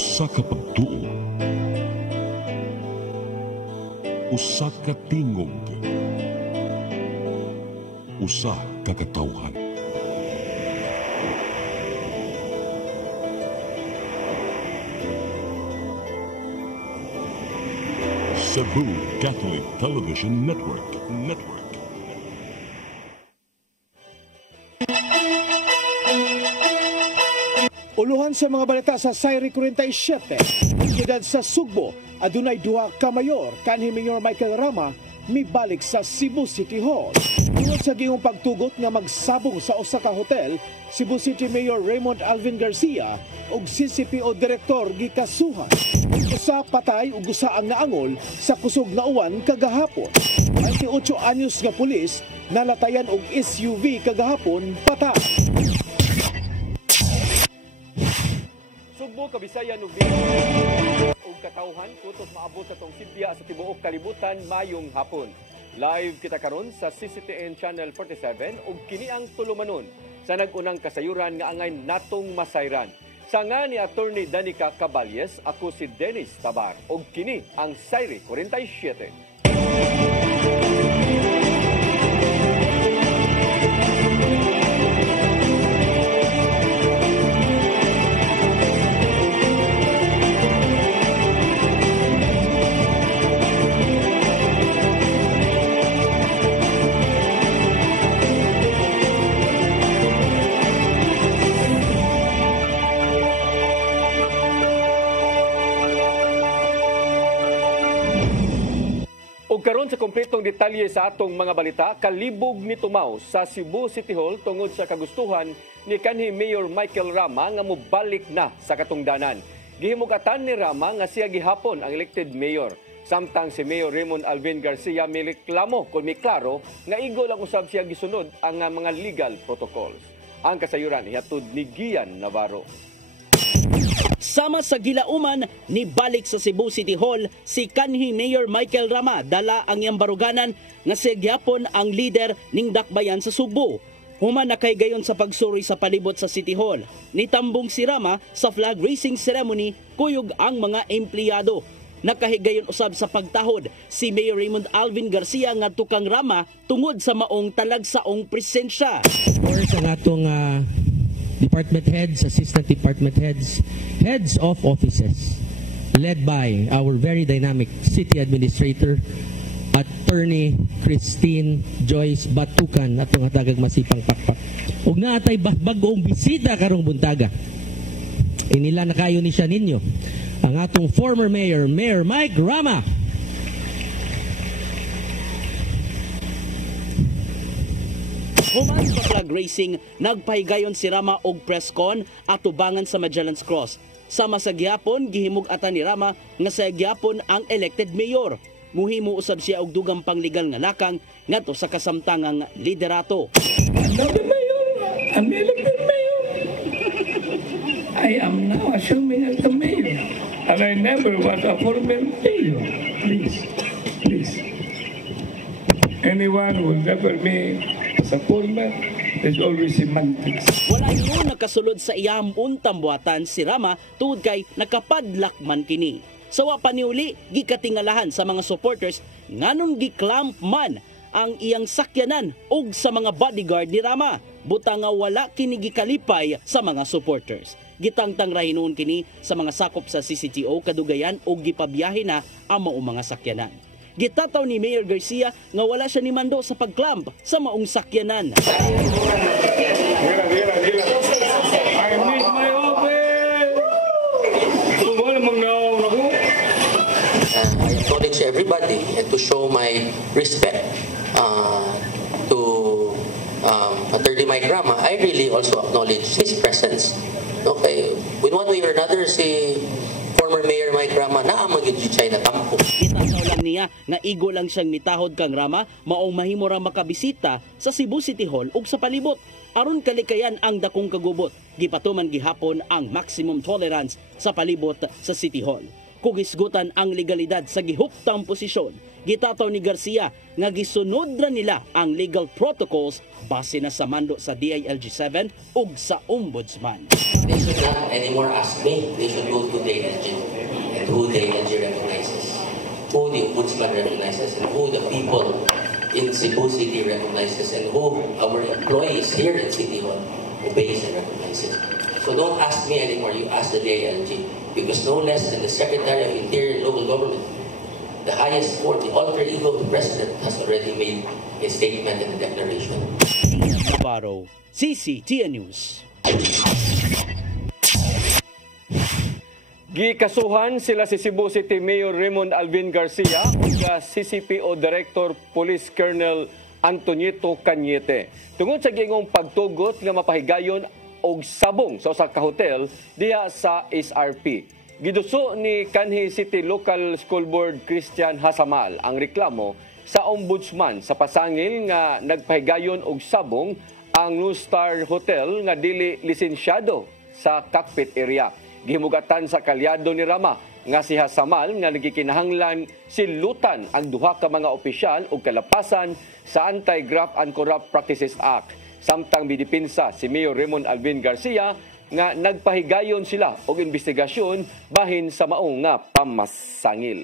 Usa ka pagtuo, usa ka tingog, usa ka katawhan. Cebu Catholic Television Network. Uluhan sa mga balita sa Sayri 47, siyudad sa Sugbo, adunay duha ka mayor, kanhi Mayor Michael Rama, mibalik sa Cebu City Hall. Tungod sa gihong pagtugot nga magsabong sa usa ka hotel, Cebu City Mayor Raymond Alvin Garcia ug CCPO Direktor gikasuhan. Usa patay ug usa ang naangol sa kusog nga uwan kagahapon. 28 anyos nga pulis nalatayan og SUV kagahapon patay. Sugbo, Kabisayan ug katawhan kutos maabot sa tong Sibya sa tibuok kalibutan mayong hapon. Live kita karon sa CCTN Channel 47 ug kini ang tulumanon sa nagunang kasayuran nga angay natong masayran. Sa nga ni Attorney Danica Caballes, ako si Dennis Tabar ug kini ang Sayri 47. Ug karon sa kompletong detalye sa atong mga balita, kalibog ni tumaw sa Cebu City Hall tungod sa kagustuhan ni kanhi Mayor Michael Rama nga mobalik na sa katungdanan. Gihimugatan ni Rama nga siya gihapon ang elected mayor. Samtang si Mayor Raymond Alvin Garcia may reklamo kung may klaro nga igo lang usab siya gisunod ang mga legal protocols. Ang kasayuran ihatod ni Gian Navarro. Sama sa gilauman ni balik sa Cebu City Hall si kanhi Mayor Michael Rama, dala ang iyang baruganan nga sigyapon ang leader ning dakbayan sa Sugbo. Human na kay gayon sa pagsuri sa palibot sa City Hall. Nitambong si Rama sa flag raising ceremony kuyog ang mga empleyado. Nakahigayon usab sa pagtahod si Mayor Raymond Alvin Garcia nga tukang Rama tungod sa maong talagsaong presensya. Or sa natong department heads, assistant department heads, heads of offices, led by our very dynamic city administrator, Attorney Christine Joyce Batukan, atong hatagag masipang pakpak. Ug naatay bag-ong bisita karong buntaga. Inila na kayo ni siya ninyo, ang atong former mayor, Mayor Mike Rama. Human sa flag racing, nagpahigayon si Rama og press con at tubangan sa Magellan's Cross. Sama sa gihapon, gihimug-atan ni Rama nga sa gihapon ang elected mayor. Muhimo usab siya og dugang panglegal nga lakang ngadto sa kasamtangang liderato. I'm the mayor. I'm the elected mayor. I am now assuming as the mayor. And I never was a former mayor. Please. Anyone who will never be sa former is always semantics. Wala ino nakasulod sa iyang untang buhatan si Rama tungod kay nakapadlak man kini. Sawa paniuli, gikatingalahan sa mga supporters nganong giklamp man ang iyang sakyanan ug sa mga bodyguard ni Rama. Buta nga wala kini gikalipay sa mga supporters. Gitangtang rahinon kini sa mga sakop sa CCTO kadugayan ug gipabiyahe na ang maong mga sakyanan. Gitataw ni Mayor Garcia nga wala siya ni mando sa pagklamp sa maong sakyanan. I need my office. I acknowledge everybody and to show my respect to Attorney Mike Rama. I really also acknowledge his presence. Okay, in one way or another, si former Mayor Mike Rama naamagid siya na tampo. Itataw lang niya nga igo lang siyang mitahod kang Rama maong mahimo ra makabisita sa Cebu City Hall ug sa palibot. Aron kalikayan ang dakong kagubot, gipatuman gihapon ang maximum tolerance sa palibot sa City Hall. Kung hisgutan ang legalidad sa gihuptang posisyon, Gitataw ni Garcia nga gisunod ra nila ang legal protocols base na sa mando sa DILG-7 ug sa Ombudsman. They should not anymore ask me. They should go to DILG and who DILG recognizes, who the Ombudsman recognizes, and who the people in Cebu City recognizes, and who our employees here in City Hall obeys and recognizes. So don't ask me anymore. You ask the DILG, because no less than the Secretary of Interior and Local Government, the highest court, the alter ego of the President, has already made a statement and a declaration. Navarro, CCTN News. Gikasuhan sila si Cebu City Mayor Raymond Alvin Garcia ug CCPO Director Police Colonel Antonieto Cañete tungod sa gingong pagtugot nga mapahigayon og sabong sa usa ka hotel diha sa SRP. Giduso ni kanhi City Local School Board Christian Hasamal ang reklamo sa Ombudsman sa pasangil nga nagpahigayon og sabong ang New Star Hotel nga dili lisensyado sa cockpit area. Gihimugatan sa kalyado ni Rama nga si Hasamal nga nagikinahanglan silutan ang duha ka mga opisyal og kalapasan sa Anti-Graft and Corrupt Practices Act. Samtang bidipinsa si Mayor Raymond Alvin Garcia nga nagpahigayon sila og investigasyon bahin sa maong nga pamasangil.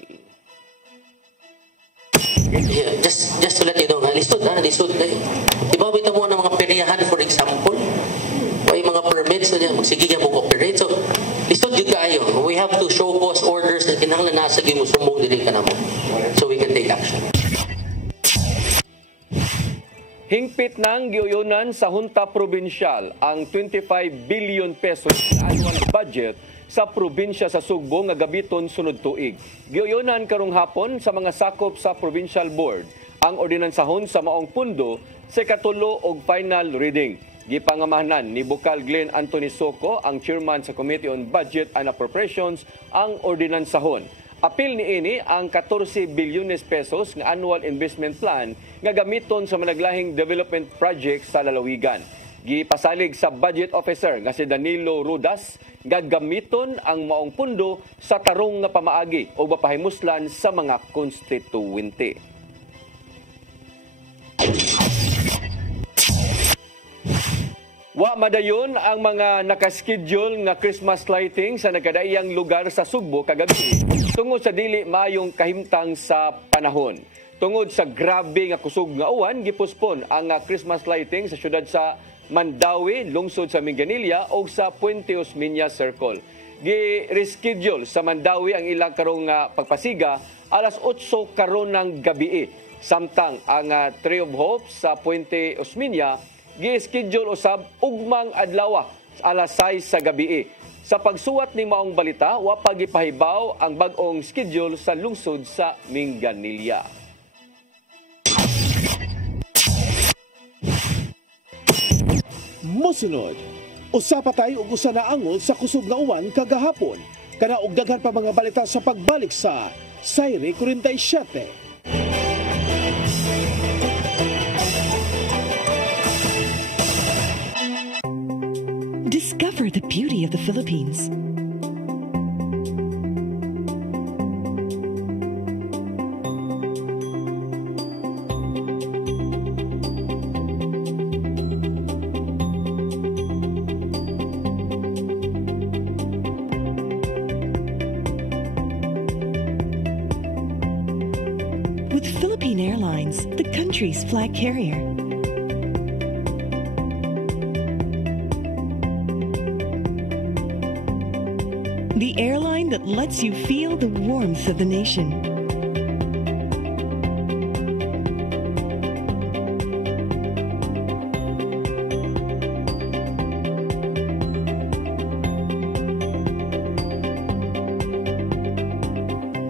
Yeah, just to let you know, lisod na. Diba bitaw mo ng mga peryahan, for example, o yung mga permits na magsige ka mag-operate. So, lisod yun kayo. We have to show cause orders na kinahanglan nasa gimusumong din ka naman. So we can take action. Hingpit ng giuyonan sa Hunta Probinsyal ang 25 billion pesos na annual budget sa probinsya sa Sugbo nga gabiton sunod tuig. Giuyonan karong hapon sa mga sakop sa Provincial Board ang ordinansahon sa maong pundo sa katulo og final reading. Gipangamahanan ni Bukal Glenn Anthony Soco, ang chairman sa Committee on Budget and Appropriations, ang ordinansahon. Apil ni ini ang 14 bilyones pesos nga annual investment plan nga gamiton sa managlahing development project sa lalawigan. Gipasalig sa budget officer nga si Danilo Rudas nga gamiton ang maong pundo sa tarong nga pamaagi o mapahimuslan sa mga konstituwente. Wa madayon ang mga nakaschedule nga Christmas lighting sa nagkadaiyang lugar sa Sugbo kagabi tungod sa dili maayong kahimtang sa panahon. Tungod sa grabe nga kusog nga uwan, gipospon ang Christmas lighting sa syudad sa Mandawi, lungsod sa Minganilla o sa Puente Osmeña Circle. Gi-reschedule sa Mandawi ang ilang karong pagpasiga alas 8 karon ng gabi. Samtang ang Tree of Hope sa Puente Osmeña gi-schedule usab ugmang adlaw alas 6 sa gabi. Sa pagsuwat ni maong balita, wa pa gipahibaw ang bag-ong schedule sa lungsod sa Minganilla. Mosunod, usapa tayo og usa na angol sa kusog nga uwan kagahapon. Kana og daghan pa mga balita sa pagbalik sa Sayre 47. Discover the beauty of the Philippines. With Philippine Airlines, the country's flag carrier. The airline that lets you feel the warmth of the nation.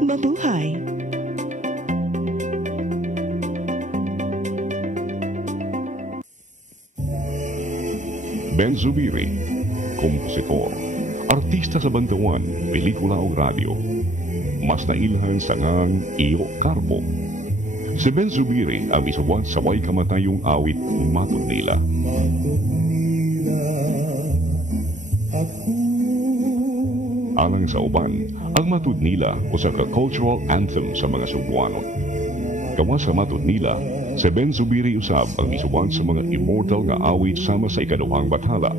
Mabuhay! Ben Zubiri, kompositor, artista sa bantawan, pelikula o radyo. Mas nailhan sa ngang Iyo Carbo. Si Ben Zubiri ang isawat sa way kamatayong awit Matud Nila. Alang sa uban, ang Matud Nila usa ka cultural anthem sa mga Cebuano. Gawa sa matod nila, si Ben Zubiri usab ang isuwag sa mga immortal nga awit sama sa ikaduhang bathala.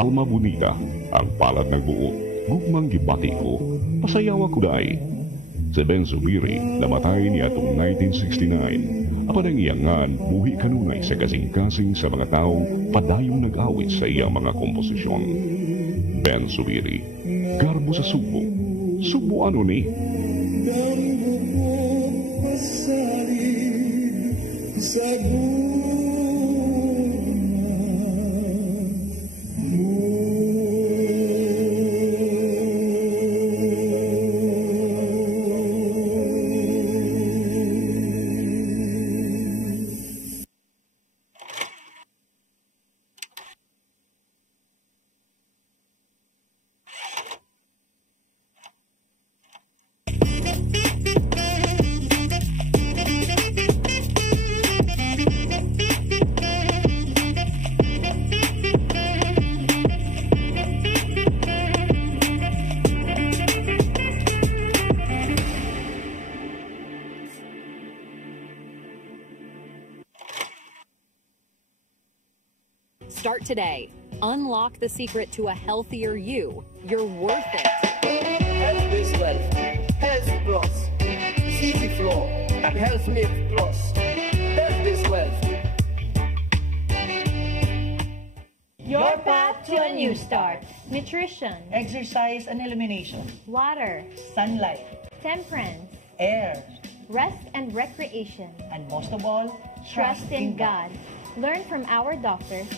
Alma Bonita, ang palad ng buo, gugmang gibati ko, pasayawa ko day. Si Ben Zubiri namatay niya atong 1969. Apan ang iyangan, buhi kanunay sa kasing-kasing sa mga taong padayong nag-awit sa iyang mga komposisyon. Ben Zubiri, garbo sa Sugbo. Sugbo ano ni? Start today. Unlock the secret to a healthier you. You're worth it. Health is wealth. Health Plus. City Flow and Health Milk Plus. Health is wealth. Your path to a new start. Nutrition, Exercise and elimination. water, Sunlight. temperance, Air. rest and recreation. And most of all, Trust in God. Learn from our doctors.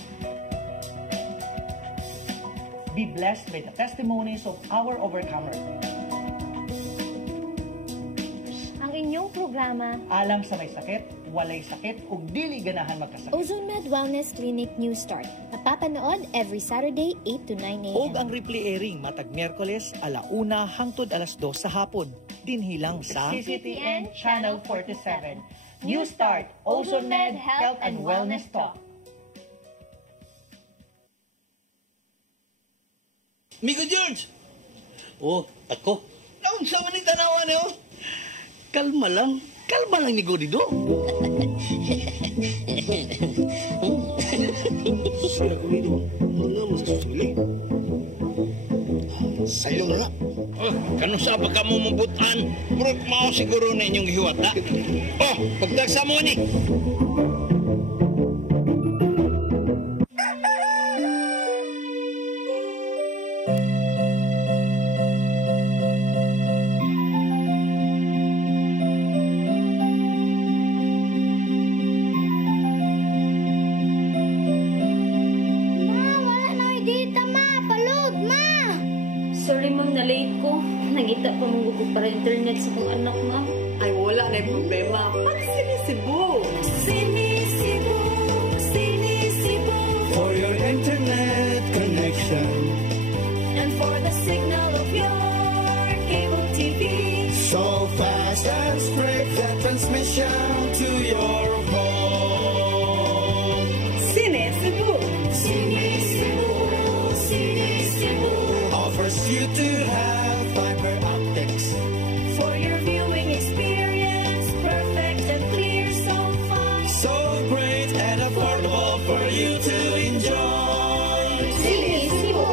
Be blessed by the testimonies of our overcomers. Ang inyong programa, Alam sa may sakit, walay sakit, ug dili ganahan magkasakit. Ozone Med Wellness Clinic New Start. Napapanood every Saturday 8 to 9 a.m. Og ang replay airing matag Miyerkules 1:00 hangtod 2:00 sa hapon. Dinhilang sa CCTN Channel 47. New Start, Ozone Med Health and Wellness Talk. Migo George! Oh, ako? Naon sa maning tanawa niyo? Kalma lang ni Godido. Sila kumido. Mga masasuli. Sayo na. Oh, kano sa pa kamo mabutan? Murag mao siguro na inyong hiwata. Oh, pagdagsa mo ni. sorry ma'am, na late ko. Nangita pa mong para internet sa kong anak, ma'am. Ay, wala na yung problema. Mag-Sinisibu! Sinisibu, Sinisibu. For your internet connection. And for the signal of your cable TV. So fast and straight the transmission to your home. Sinisibu! Sinisibu, Sinisibu. Offers you to have fiber optics. For your viewing experience, perfect and clear so fast. So great and affordable for you to enjoy. Sinisibu.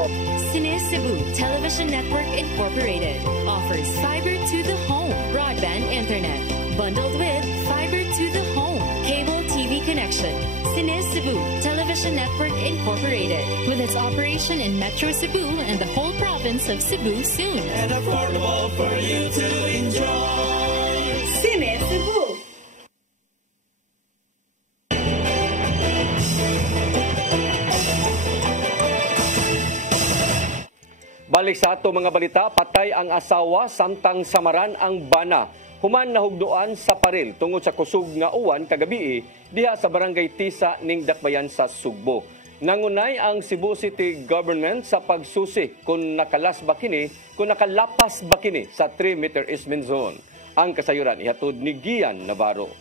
Sinisibu Television Network Incorporated offers fiber to the home broadband internet bundled with fiber to the home cable TV connection. Sinisibu Television Network Incorporated with its operation in Metro Cebu and the whole province of Cebu soon. And affordable for you to enjoy. Sinisibu. Balik sa ato mga balita, patay ang asawa samtang samaran ang bana. Human nahugdoan sa paril tungod sa kusog nga uwan kagabi diha sa barangay Tisa ning Dakbayan sa Sugbo. Nangunay ang Cebu City Government sa pagsusi kung nakalapas ba kini sa 3-meter easement zone. Ang kasayuran ihatod ni Gian Navarro.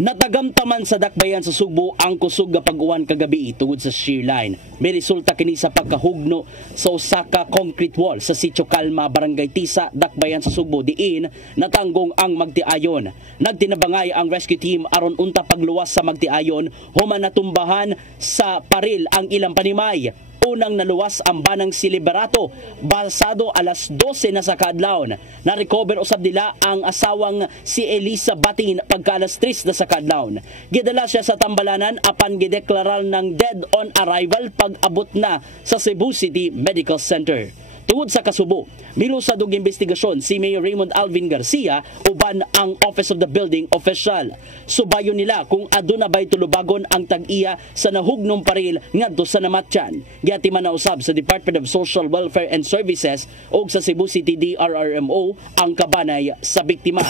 Natagamtaman sa dakbayan sa Sugbo ang kusog nga pag-uwan kagabi tungod sa shear line. May resulta kini sa pagkahugno sa usa ka concrete wall sa Sitio Calma, Barangay Tisa, dakbayan sa Sugbo diin natanggong ang magtiayon. Nagtinabangay ang rescue team aron unta pagluwas sa magtiayon human natumbahan sa paril ang ilang panimay. Unang naluwas ang banang si Liberato, basado alas 12 na sa kadlawon. Na-recover usab nila ang asawang si Elisa Batin pagka alas 3 na sa kadlawon. Gidala siya sa Tambalanan apan gideklarar ng dead on arrival pag-abot na sa Cebu City Medical Center. Tungod sa kasubo, milusad og investigasyon si Mayor Raymond Alvin Garcia uban ang Office of the Building Official. Subayon nila kung aduna bay tulubagon ang tag-iya sa nahugnong paril ngadto sa namatyan. Giatiman na usab sa Department of Social Welfare and Services o sa Cebu City DRRMO ang kabanay sa biktima.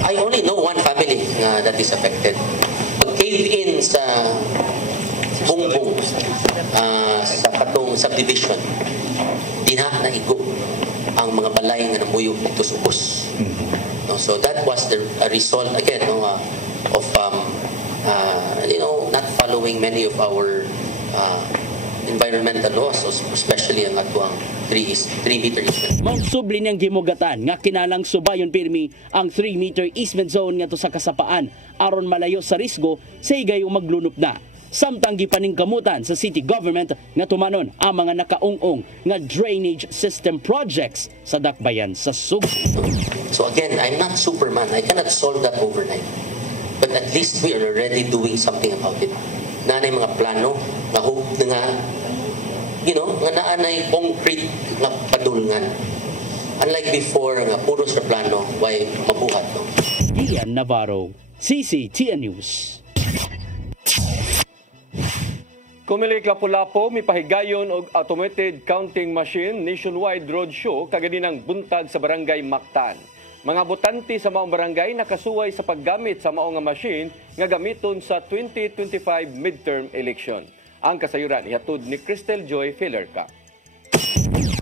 I only know one family that is affected. Pag-cave-in sa Bungbong sa katong subdivision, diha na igo ang mga balay nga namuyog dito sa ubos. So that was the result again of not following many of our environmental laws, especially ang atuang 3-meter easement. Magsubli niyang gimugatan nga kinalang subayon pirmi ang 3-meter easement zone nga to sa kasapaan aron malayo sa risgo sa higay maglunop na. Samtang gipaningkamutan sa city government nga tumanon ang mga nakaungong nga drainage system projects sa dakbayan sa Sugbo. So again, I'm not Superman. I cannot solve that overnight. But at least we are already doing something about it. Naanay mga plano, nga hope na nga, nga naanay concrete nga padulngan. Unlike before, nga puro sa plano, why mabuhat. No? Ian Navarro, CCTN News. Kumilik Lapu-Lapu, mipahigayon og automated counting machine nationwide roadshow kaganinang buntag sa barangay Mactan. Mga botante sa maong barangay nakasuway sa paggamit sa maong nga machine nga gamiton sa 2025 midterm election. Ang kasayuran ihatod ni Cristel Joy Filerca.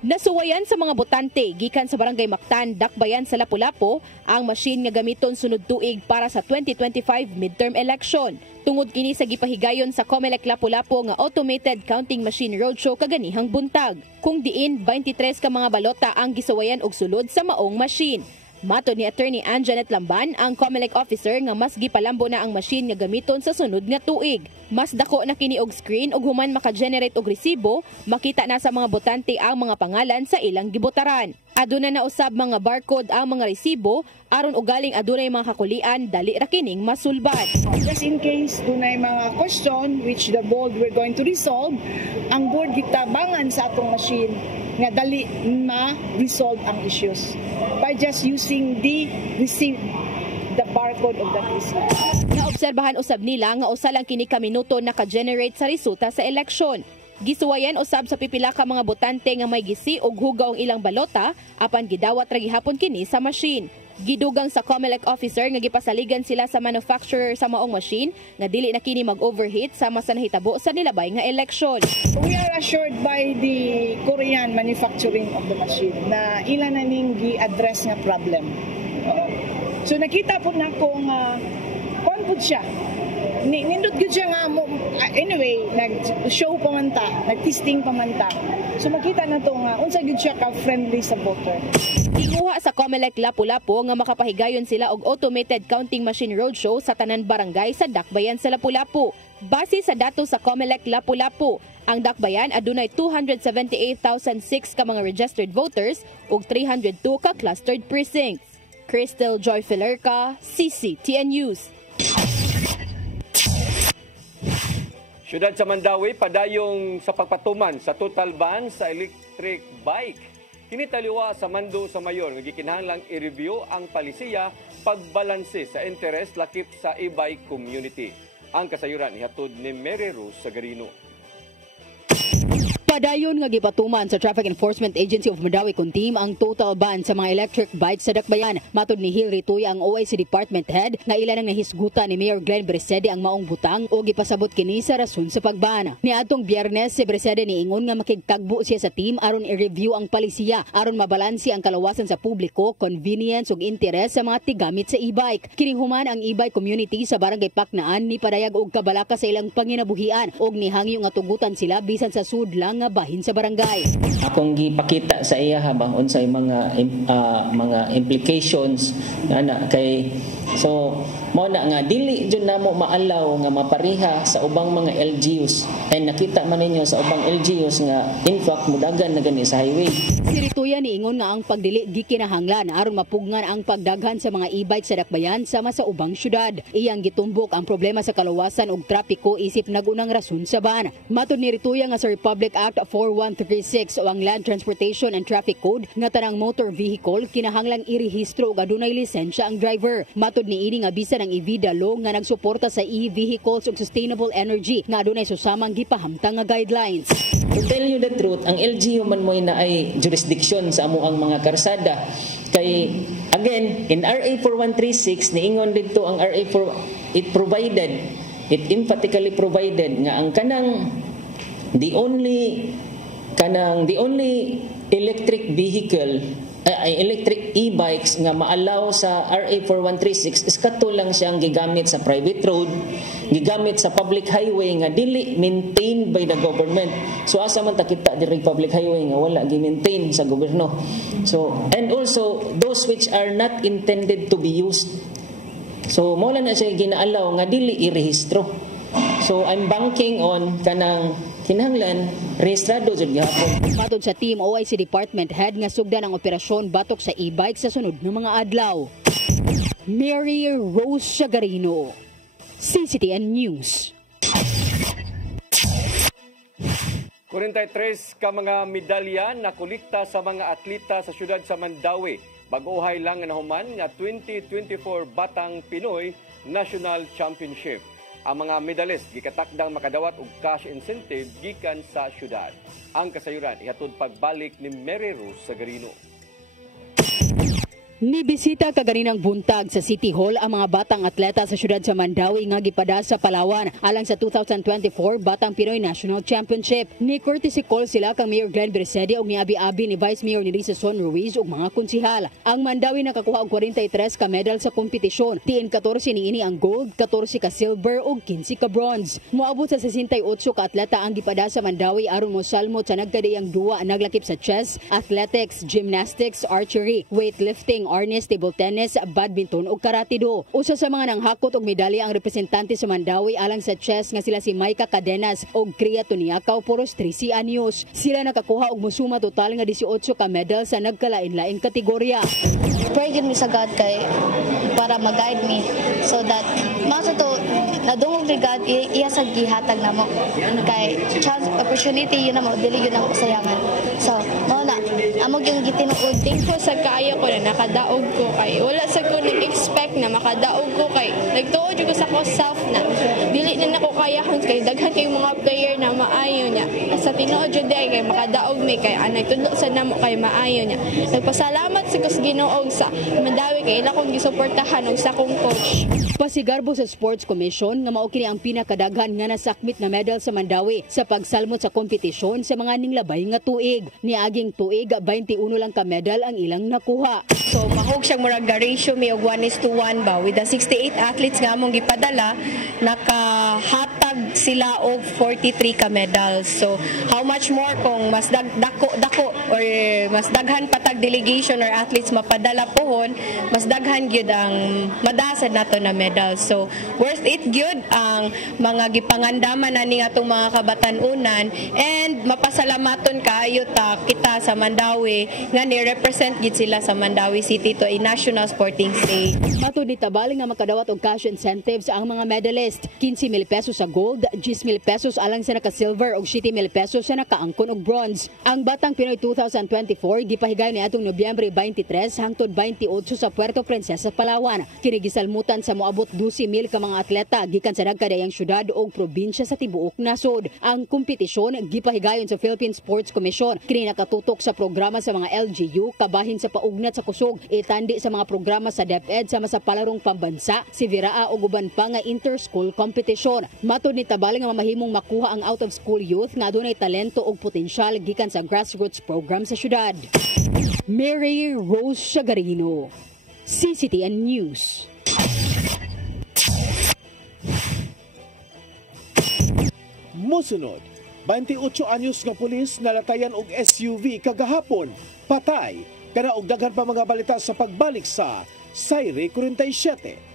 Nasuwayan sa mga botante gikan sa barangay Mactan, dakbayan sa Lapu-Lapu ang machine nga gamiton sunod tuig para sa 2025 midterm election. Tungod kini sa gipahigayon sa Comelec Lapu-Lapu nga automated counting machine roadshow kaganihang buntag. Kung diin 23 ka mga balota ang gisuwayan og sulod sa maong machine. Mato ni Attorney Anjanet Lamban, ang Comelec officer nga mas gipalambo na ang machine nga gamiton sa sunod nga tuig. Mas dako na kini og screen ug human maka-generate og resibo, makita na sa mga botante ang mga pangalan sa ilang gibotaran. Aduna na usab mga barcode ang mga resibo aron ugaling adunay mga kakulian dali ra kining masulbad. Just in case dunay mga question which the board we're going to resolve, ang board gitabangan sa atong machine nga dali ma-resolve ang issues by just using the receipt, the barcode of that receipt. Naobserbahan usab nila nga usa lang kini ka minuto naka-generate sa resulta sa eleksyon. Gisuwayan usab sa pipila ka mga botante nga may gisi og hugaw ang ilang balota apan gidawat ra gihapon kini sa machine. Gidugang sa Comelec officer nga gipasaligan sila sa manufacturer sa maong machine nga dili na kini mag-overheat sama sa nahitabo sa nilabay nga eleksyon. We are assured by the Korean manufacturing of the machine na ilan na ning gi-address nga problem. So nakita po na kung konpud siya. Nindot gud siya nga anyway nag-show pa man ta, nag-testing pa man ta. So makita na to nga unsa gud siya ka friendly sa voter. Ginuha sa Comelec Lapu-Lapu nga makapahigayon sila og automated counting machine roadshow sa tanan barangay sa dakbayan sa Lapu-Lapu. Base sa datos sa Comelec Lapu-Lapu, ang dakbayan adunay 278,006 ka mga registered voters ug 302 ka clustered precincts. Cristel Joy Filerca, CCTN News. Siyudad sa Mandawi, padayong sa pagpatuman sa total ban sa electric bike. Kinitaliwa sa mando sa mayor nga gikinahanglang i-review ang palisiya pagbalanse sa interest lakip sa e-bike community. Ang kasayuran ihatod ni Mary Rose Sagarino. Padayon nga gipatuman sa Traffic Enforcement Agency of Mandawi Kuntim ang total ban sa mga electric bikes sa Dakbayan. Matod ni Hil Rituya ang OIC Department Head nga ilan ang nahisgutan ni Mayor Glenn Bresede ang maong butang o gipasabot kini sa rason sa pagban. Niadtong Biyernes si Bresede niingon nga makigtagbo siya sa team aron i-review ang palisiya aron mabalansi ang kalawasan sa publiko, convenience ug interes sa mga tigamit sa e-bike. Kini human ang e-bike community sa Barangay Paknaan ni padayag og kabalaka sa ilang panginabuhian og nihangyo nga tugutan sila bisan sa sud lang nga bahin sa barangay. Akong gipakita sa iya habang unsay mga implications ana kay so mo na nga dili jud namo maalaw nga mapariha sa ubang mga LGUs ay nakita man ninyo sa ubang LGUs nga in fact mudagan na gani sa highway. Si Rituya niingon nga ang pagdili gikinahanglan aron mapugnan ang pagdaghan sa mga e-bike sa Dakbayan sama sa ubang syudad. Iyang gitumbok ang problema sa kalawasan ug trapiko isip nagunang rason sa ban. Matod ni Rituya nga sa Republic Act 4136 o ang Land Transportation and Traffic Code nga tanang motor vehicle kinahanglang irehistro ug adunay lisensya ang driver. Matod ni ini nga bisan ang EVIDA law nga nagsuporta sa e-vehicles ug sustainable energy nga adunay susamang gipahamtang nga guidelines. To tell you the truth, ang LGU man mo na ay jurisdiction sa amo ang mga karsada. Kay again, in RA 4136 niingon dito ang RA 4 it emphatically provided nga ang the only electric vehicle electric e-bikes nga maalaw sa RA 4136 is katulang siyang gigamit sa private road, gigamit sa public highway nga dili maintained by the government. So asa man takita diri public highway nga wala gi-maintain sa gobyerno. So and also those which are not intended to be used. So mo na siya ginaalaw nga dili irehistro. So I'm banking on kanang kinahanglan rehistrado jud gihapon. Matod sa team OIC Department Head nga sugdan ang operasyon batok sa e-bike sa sunod nga mga adlaw. Mary Rose Shagarino, CCTN News. 43 ka mga medalya na kolekta sa mga atleta sa syudad sa Mandawi. Bag-uhay lang na human nga 2024 Batang Pinoy National Championship. Ang mga medalist gikatakdang makadawat og cash incentive gikan sa syudad. Ang kasayuran ihatod pagbalik ni Mary Rose Shagarino. Nibisita kaganinang buntag sa City Hall ang mga batang atleta sa syudad sa Mandawi nga gipada sa Palawan alang sa 2024 Batang Pinoy National Championship. Ni courtesy call sila kang Mayor Glenn Bresede ug niabi-abi ni Vice Mayor Nerissa Son Ruiz ug mga konsihal. Ang Mandawi nakakuha og 43 ka medal sa kompetisyon. Tiin 14 niini ang gold, 14 ka silver ug 15 ka bronze. Moabot sa 68 ka atleta ang gipada sa Mandawi aron mosalmot sa nagkadiyang duwa naglakip sa chess, athletics, gymnastics, archery, weightlifting, arnis, table tennis, badminton ug karate do. Usa sa mga nanghakot og medalya ang representante sa Mandawi alang sa chess nga sila si Maika Cadenas ug Cria Tuniacao Poros 13 anyos. Sila nakakuha og musuma total nga 18 ka medal sa nagkalain-laing kategorya. Pray gid mi sa God kay para mag-guide me so that masa to nadungog ni God iya sa gihatag namo kay chance opportunity yun namo dili yun ang usayangan. So mao na amog yung gitinuod thankful sa kaayo ko na nakadaog ko kay wala sa ko nag-expect na makadaog ko kay nagtuod ko sa ko self na dili na nako kayahon kay daghan kay mga player na maayo niya sa tinuod jud kay makadaog mi kay anay tudlo sa namo kay maayo niya. Nagpasalamat sa kus Ginoo sa Mandawi kay ila kong gisuportahan og sa kong coach. Pasigarbo sa Sports Commission nga mao kini ang pinakadaghan nga nasakmit na medal sa Mandawi sa pagsalmot sa kompetisyon sa mga ninglabay nga tuig. Niaging tuig 21 lang ka medal ang ilang nakuha. So mahog siyang murag ratio mi og 1:1 ba with the 68 athletes nga among gipadala nakahatag sila og 43 ka medals. So how much more kung mas dako or mas daghan patag delegation or athletes mapadala pohon mas daghan gyud ang madasad nato na medal. So worth it gyud ang mga gipangandaman ani atong mga kabatan-unan and mapasalamaton kaayo ta kita sa Mandawi nga ni-represent gid sila sa Mandawi City to a national sporting stage. Matod ni Tabali nga makadawat og cash incentives ang mga medalist. 15,000 pesos sa gold, 10,000 pesos alang sa naka-silver ug 7,000 pesos sa nakaangkon og bronze. Ang Batang Pinoy 2024 gipahigay ni atong Nobyembre 23 hangtod 28 sa Puerto Princesa, Palawan. Kini gisalmutan sa moabot 12,000 ka mga atleta gikan sa nagkadayang syudad ug probinsya sa tibuok nasod. Ang kompetisyon gipahigayon sa Philippine Sports Commission. Kini nakatutok sa programa sa mga LGU kabahin sa paugnat sa kusog, itandi sa mga programa sa DepEd sama sa palarong pambansa, si Viraa ug uban pa nga inter-school competition. Matod ni Tabal nga mamahimong makuha ang out-of-school youth nga adunay talento ug potensyal gikan sa grassroots program sa syudad. Mary Rose Shagarino, CCTN News. Mosunod, 28 anyos nga pulis nalatayan og SUV kagahapon, patay, kana og daghan pa mga balita sa pagbalik sa Sayre 47.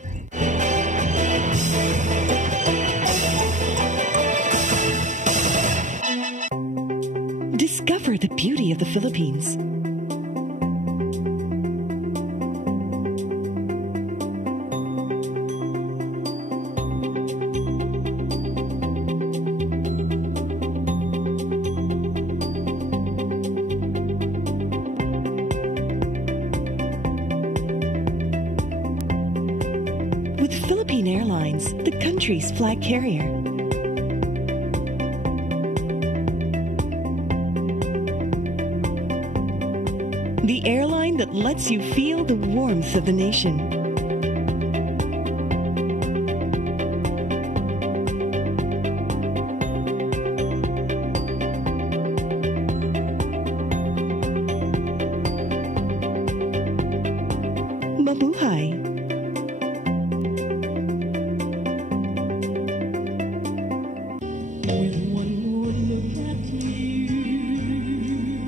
Discover the beauty of the Philippines. With Philippine Airlines, the country's flag carrier. The airline that lets you feel the warmth of the nation. Mabuhay!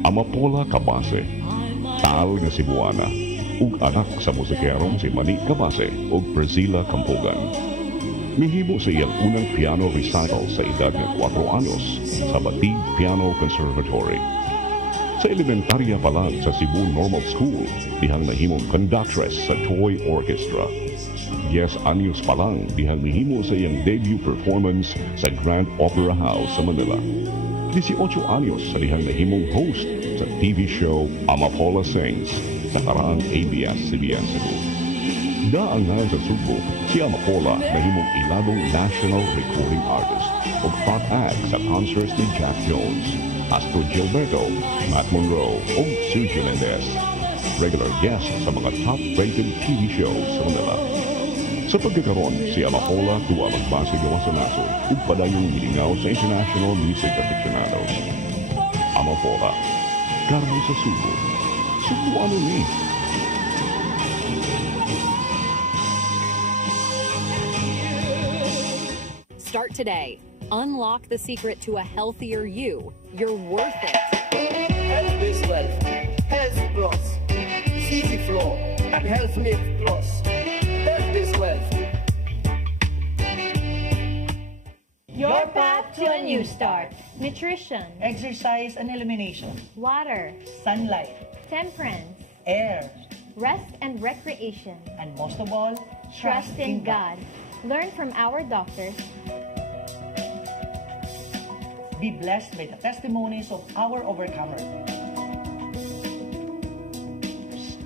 Amapola Cabase, tal nga Cebuana, ug anak sa musikerong si Manny Cabase ug Priscilla Campogan. Mihimo sa iyang unang piano recital sa edad ng 4 anyos sa Batig Piano Conservatory. Sa elementarya pa lang sa Cebu Normal School, dihang nahimong conductress sa Toy Orchestra. 10 anyos pa lang dihang mihimo sa iyang debut performance sa Grand Opera House sa Manila. 18 anyos sa dihang nahimong host sa TV show Amapola Sings sa karaang ABS-CBN Cebu. Daangan sa Subo, si Amapola nahimong iladong national recording artist o top act sa concerts ni Jack Jones, Astro Gilberto, Matt Monroe o Suzy Mendez. Regular guest sa mga top-rated TV shows sa Manila. Sa pagkakaroon, si Amapola tuwa magbase gawa sa nasod ug padayong milingaw sa international music aficionados. Amapola, Carlos sa Subo. Subo ano ni? Start today. Unlock the secret to a healthier you. You're worth it. Health is wealth. Health Plus. CC Flow and Health Mix Plus. Health is wealth. Your path to a new start. Nutrition, exercise and elimination, water, sunlight, temperance, air, rest and recreation, and most of all, trust in God. Learn from our doctors. Be blessed by the testimonies of our overcomers.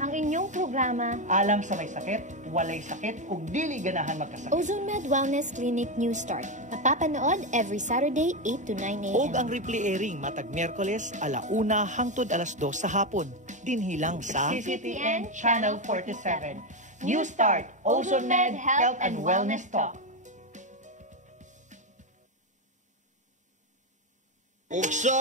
Ang inyong programa, alam sa may sakit, walay sakit, ug dili ganahan magkasakit. OzoneMed Wellness Clinic New Start. Mapapanood every Saturday, 8 to 9 a.m. Og ang replay airing matag Miyerkules, 1:00 hangtod 2:00 sa hapon. Dinhilang sa CCTN Channel 47. New Start, OzoneMed Health and Wellness Talk. Uksa!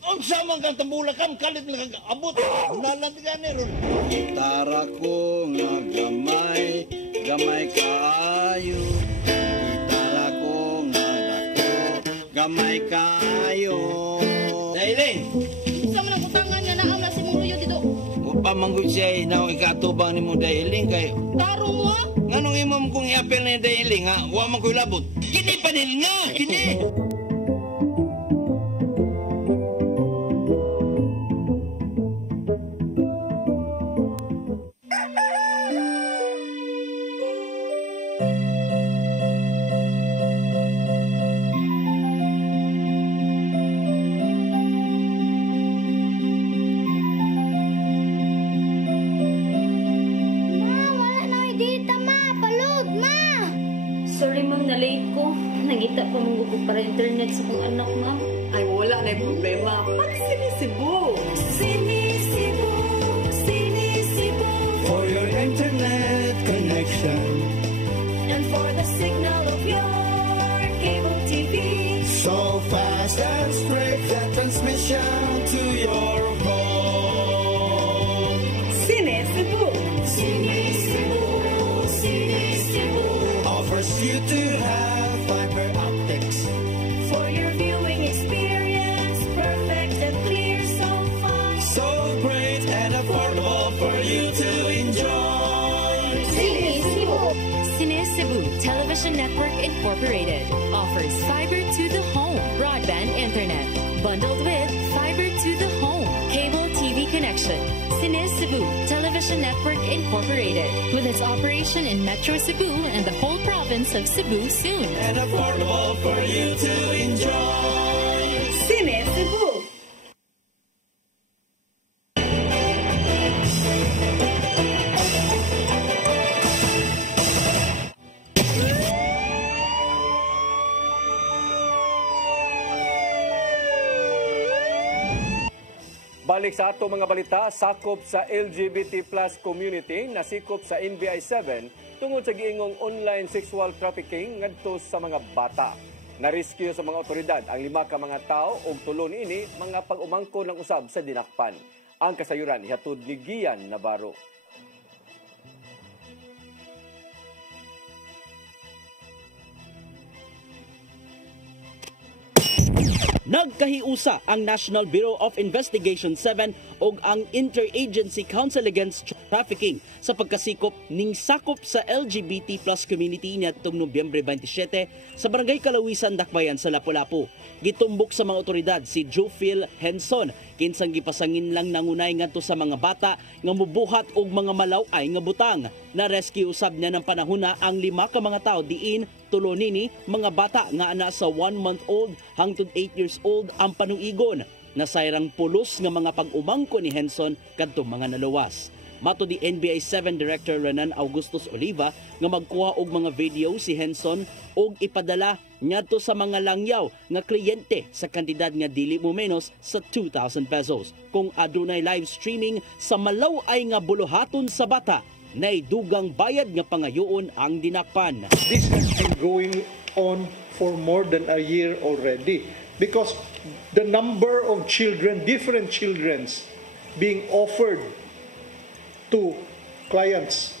Ang sama kang tambulakan, kalit na kag-abot. Nalantigan ni ron. Gitara ko nga gamay, gamay kaayo. Gitara ko nga dako, gamay kaayo. Dailing! Sa man ang utangan nga naam na si mong luyo dito. Pamanggoy siya, inaw ikatubang ni mo Dailing kay... Tarong mo ha? Nganong imam kong i-apel ni Dailing ha? Huwag man ko'y labot. Kini pa din nga! Kini! Sorry ma'am, na-late ko. Nangita pa mong gusto para internet sa kong anak ma'am. Ay, wala na yung problema. Pag-sinisibo. Sinisibo, sinisibo. For your internet connection. And for the signal of your cable TV. So fast and straight that transmission to your home. Sinisibo. Sinisibo, sinisibo. Offers you to have fiber optics. For your viewing experience, perfect and clear so fast. So great and affordable for you to enjoy. Cine Cebu Television Network Incorporated offers fiber to the home broadband internet bundled with fiber to the home cable TV connection. Cine Cebu Television Network Incorporated with its operation in Metro Cebu and the whole province of Cebu soon. And affordable for you to enjoy. Cine Cebu. Balik sa ato mga balita, sakop sa LGBT plus community nasikop sa NBI 7 tungod sa giingong online sexual trafficking ngadto sa mga bata. Na-rescue sa mga otoridad ang 5 ka mga tao ug 3 niini mga pag-umangko ng usab sa dinakpan. Ang kasayuran ihatod ni Gian Navarro. Nagkahiusa ang National Bureau of Investigation 7 ug ang Interagency Council Against Trafficking sa pagkasikop ning sakop sa LGBT plus community niadtong Nobyembre 27 sa Barangay Kalawisan, Dakbayan sa Lapu-Lapu. Gitumbok sa mga otoridad si Jufil Henson kinsang gipasangin lang nangunay ngadto sa mga bata nga mubuhat og mga malaw-ay nga butang. Na-rescue usab niya ng panahona ang 5 ka mga tao diin tulo nini mga bata nga ana sa 1-month-old hangtod 8 years old ang panuigon. Nasayrang pulos nga mga pag-umangko ni Henson kadtong mga naluwas. Mato di NBI 7 Director Renan Augustus Oliva nga magkuha og mga video si Henson og ipadala ngadto sa mga langyaw nga kliyente sa kantidad nga dili mo menos sa 2,000 pesos. Kung adunay live streaming sa malaw-ay nga buluhaton sa bata, naidugang bayad nga pangayoon ang dinakpan. This has been going on for more than a year already because the number of children, different children's being offered to clients.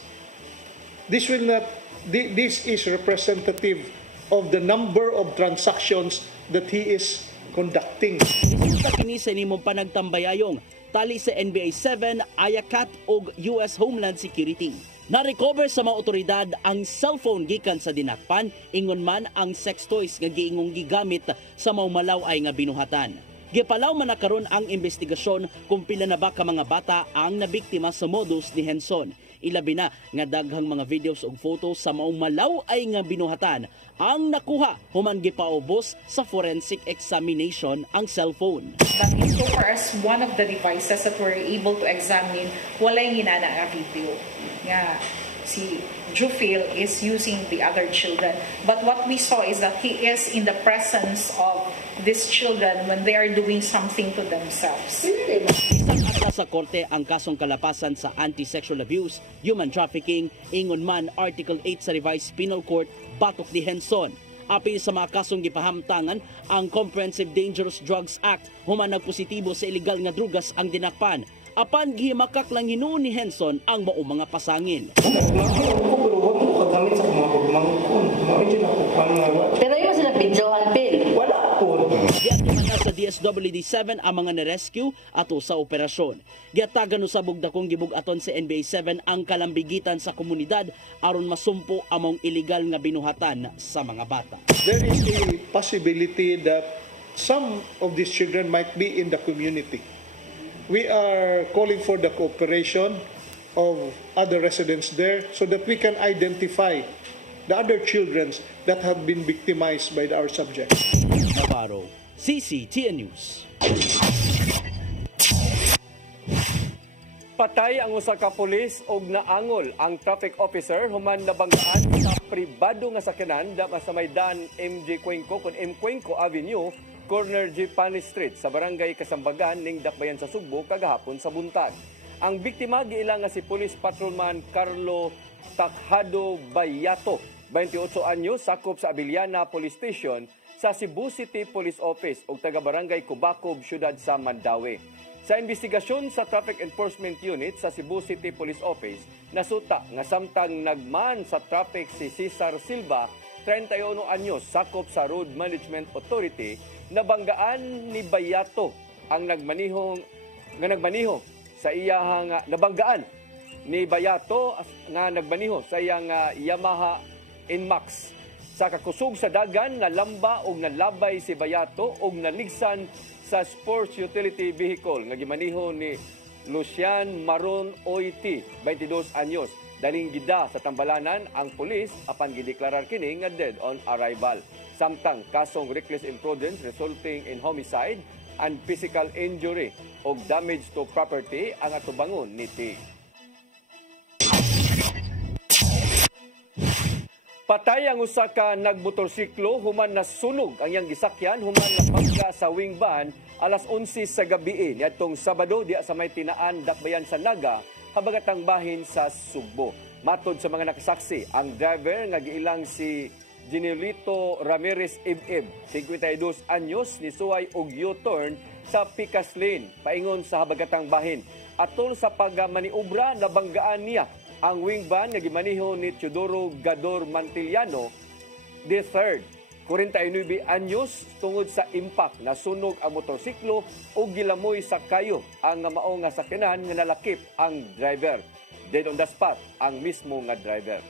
This is representative of the number of transactions that he is conducting. Isa kini sa nimong panagtambayayong tali sa NBI 7, AYACAT ug US Homeland Security. Na-recover sa mga otoridad ang cellphone gikan sa dinakpan, ingon man ang sex toys nga giingong gigamit sa maumalaw ay nga binuhatan. Gipalaw man na karon ang investigasyon kung pila na ba ka mga bata ang nabiktima sa modus ni Henson. Ilabi na nga daghang mga videos ug photos sa maumalaw ay nga binuhatan ang nakuha human gipaubos sa forensic examination ang cellphone. But so far as one of the devices that we're able to examine, walay ginana nga video. Nga si Jufil is using the other children. But what we saw is that he is in the presence of these children when they are doing something to themselves. Isang sa korte ang kasong kalapasan sa anti-sexual abuse, human trafficking, ingon man Article 8 sa Revised Penal Code, batok ni Henson. Apil sa mga kasong gipahamtangan ang Comprehensive Dangerous Drugs Act, human nagpositibo sa illegal nga drugas ang dinakpan. Apan gihimakak lang hinuon ni Henson ang mao mga pasangin. Pero yun sila videohan, Pil. Wala po. Giatuman sa DSWD-7 ang mga na-rescue ato sa operasyon. Giatagan usabog dakong gibugaton sa NBI 7 ang kalambigitan sa komunidad aron masumpo among illegal nga binuhatan sa mga bata. There is a possibility that some of these children might be in the community. We are calling for the cooperation of other residents there so that we can identify the other children that have been victimized by our subjects. Navarro, CCTN News. Patay ang usa ka pulis og naangol ang traffic officer human nabanggaan sa pribado nga sakyanan sa may daan MJ Cuenco kun M Cuenco Avenue, corner G. Pani Street sa barangay Kasambagan ning Dakbayan sa Sugbo kagahapon sa buntag. Ang biktima giilang nga si Police Patrolman Carlo Takhado Bayato, 28 anyos, sakop sa Abiliana Police Station sa Cebu City Police Office ug taga-barangay Kubacob, siyudad sa Mandaue. Sa investigasyon sa Traffic Enforcement Unit sa Cebu City Police Office, nasuta nga samtang nagman sa traffic si Cesar Silva, 31 anyos, sakop sa Road Management Authority, nabanggaan ni Bayato ang nagmaniho sa iyang nabanggaan ni Bayato nga nagbaniho sa iyang Yamaha Inmax. Sa kakusog sa dagan, nalamba o nalabay si Bayato o naligsan sa sports utility vehicle nga gimaniho ni Lucian Maron Oiti, 22 anyos. Daling gida sa tambalanan ang pulis apan gideklarar kini nga dead on arrival. Samtang kasong reckless imprudence resulting in homicide and physical injury o damage to property ang atubangon ni T. Patay ang usa ka nagmotorsiklo human nasunog ang iyang gisakyan human napagka sa wing van alas 11 sa gabi niadtong Sabado diya sa may tinaan Dakbayan sa Naga, habagatang bahin sa Sugbo. Matod sa mga nakasaksi, ang driver nga giilang si Ginelito Ramirez Ibib, 52 anyos, ni suway og U-turn sa Picas Lane paingon sa habagatang bahin. Atol sa pagmaniobra, nabanggaan niya ang wing van nga gimaniho ni Teodoro Gador Mantiliano III, 49 anyos, tungod sa impact nasunog ang motorsiklo o gilamoy sa kayo ang mao nga sakyanan nga nalakip ang driver. Dead on the spot ang mismo nga driver.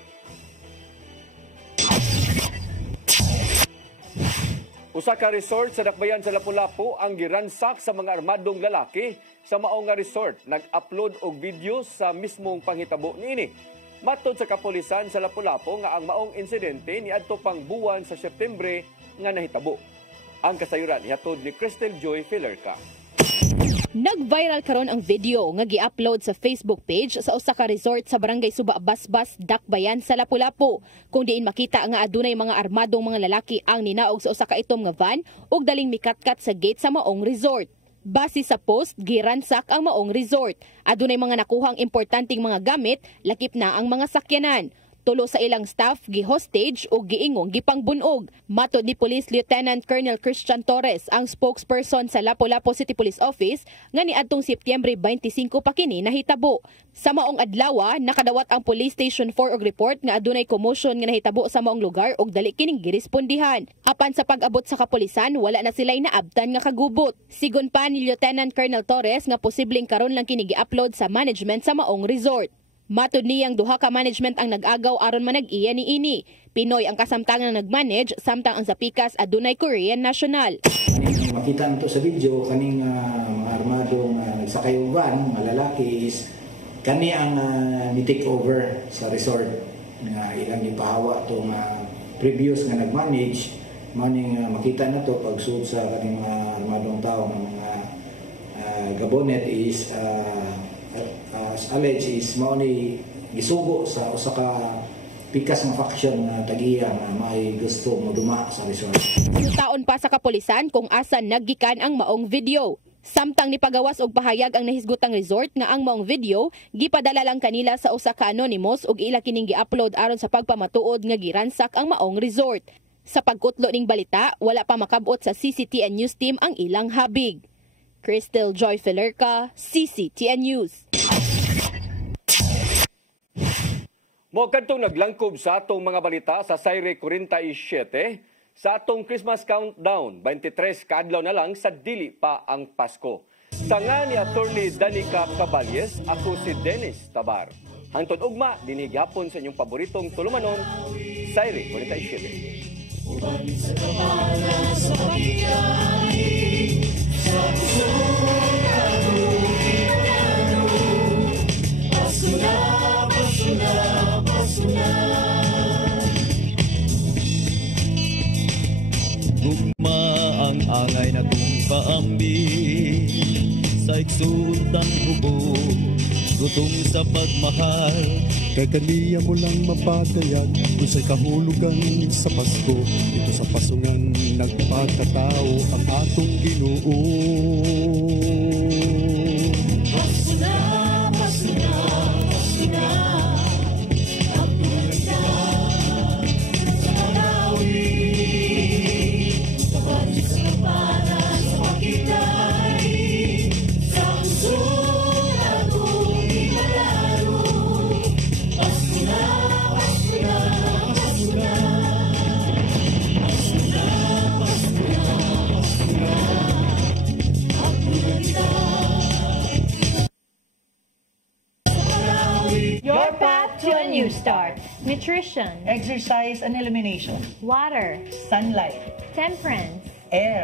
Usa ka resort sa Dakbayan sa Lapu-Lapu ang giransak sa mga armadong lalaki. Sa mao nga resort, nag-upload og video sa mismong panghitabo niini. Matod sa kapulisan sa Lapu-Lapu nga ang maong insidente niadto pang buwan sa Setyembre nga nahitabo. Ang kasayuran ihatod ni Crystal Joy Filerca. Nag-viral karon ang video nga gi-upload sa Facebook page sa usa ka resort sa barangay Suba Basbas, Dakbayan sa Lapu-Lapu. Kung diin makita nga adunay mga armadong mga lalaki ang ninaog sa usa ka itom nga van ug daling mikatkat sa gate sa maong resort. Base sa post, giransak ang maong resort. Adunay mga nakuhang importanteng mga gamit, lakip na ang mga sakyanan. Tulo sa ilang staff gi-hostage o giingong gipangbunog. Matod ni Police Lieutenant Colonel Christian Torres, ang spokesperson sa Lapu-Lapu City Police Office, nga niadtong Setyembre 25 pa kini nahitabo. Sa maong adlaw, nakadawat ang Police Station 4 og report nga adunay commotion nga nahitabo sa maong lugar ug dali kining girespondihan. Apan sa pag-abot sa kapulisan, wala na sila'y naabtan nga kagubot. Sigon pa ni Lieutenant Colonel Torres nga posibleng karon lang kini gi-upload sa management sa maong resort. Matod niyang duha ka management ang nag-agaw aron manag-iya ni ini. Pinoy ang kasamtangang nag-manage, samtang ang sa Picas adunay Korean national. Makita nito sa video kaning mga armadong nagsakay og van, mga lalaki is kani ang ni-take over sa resort nga ilang ipahawa tong previous nga nag-manage. Maning makita na to pagsuod sa kaning mga armadong tao ng mga gabonet is as alleged is mao ni gisugo sa usa ka pikas nga faction na tagiya nga may gusto mo duma sa resort. Taon pa sa kapulisan kung asan naggikan ang maong video. Samtang nipagawas og pahayag ang nahisgotang resort nga ang maong video gipadala lang kanila sa usa ka anonymous ug ila kining gi-upload aron sa pagpamatuod nga giransak ang maong resort. Sa pagkutlo ning balita, wala pa makabot sa CCTN News team ang ilang habig. Crystal Joy Filerca, CCTN News. Mo kadtong naglangkob sa atong mga balita sa Sayre 47 sa atong Christmas countdown, 23 kaadlaw na lang sa dili pa ang Pasko. Sanga ni Attorney Danica Caballes, ako si Dennis Tabar. Hangtod ugma dinig hapon sa inyong paboritong tulumanon, Sayre 47. angay na tong kaambi sa iksuntang hubo, gutom sa pagmahal. Kay kaniya mo lang mapatayag kung sa'y kahulugan sa Pasko. Ito sa pasungan nagpagkatao ang atong Ginoo. Pasko na, Pasko na, Pasko na. Ang tulanda sa Malawi, kapatid sa kapanan sa Makitay, sa puso na kong inalaro. Pasko na, Pasko na, Pasko na. Pasko na, Pasko na, Pasko na. Ang tulanda. Your path to a new start. Nutrition, Exercise and elimination. water, Sunlight. temperance, Air.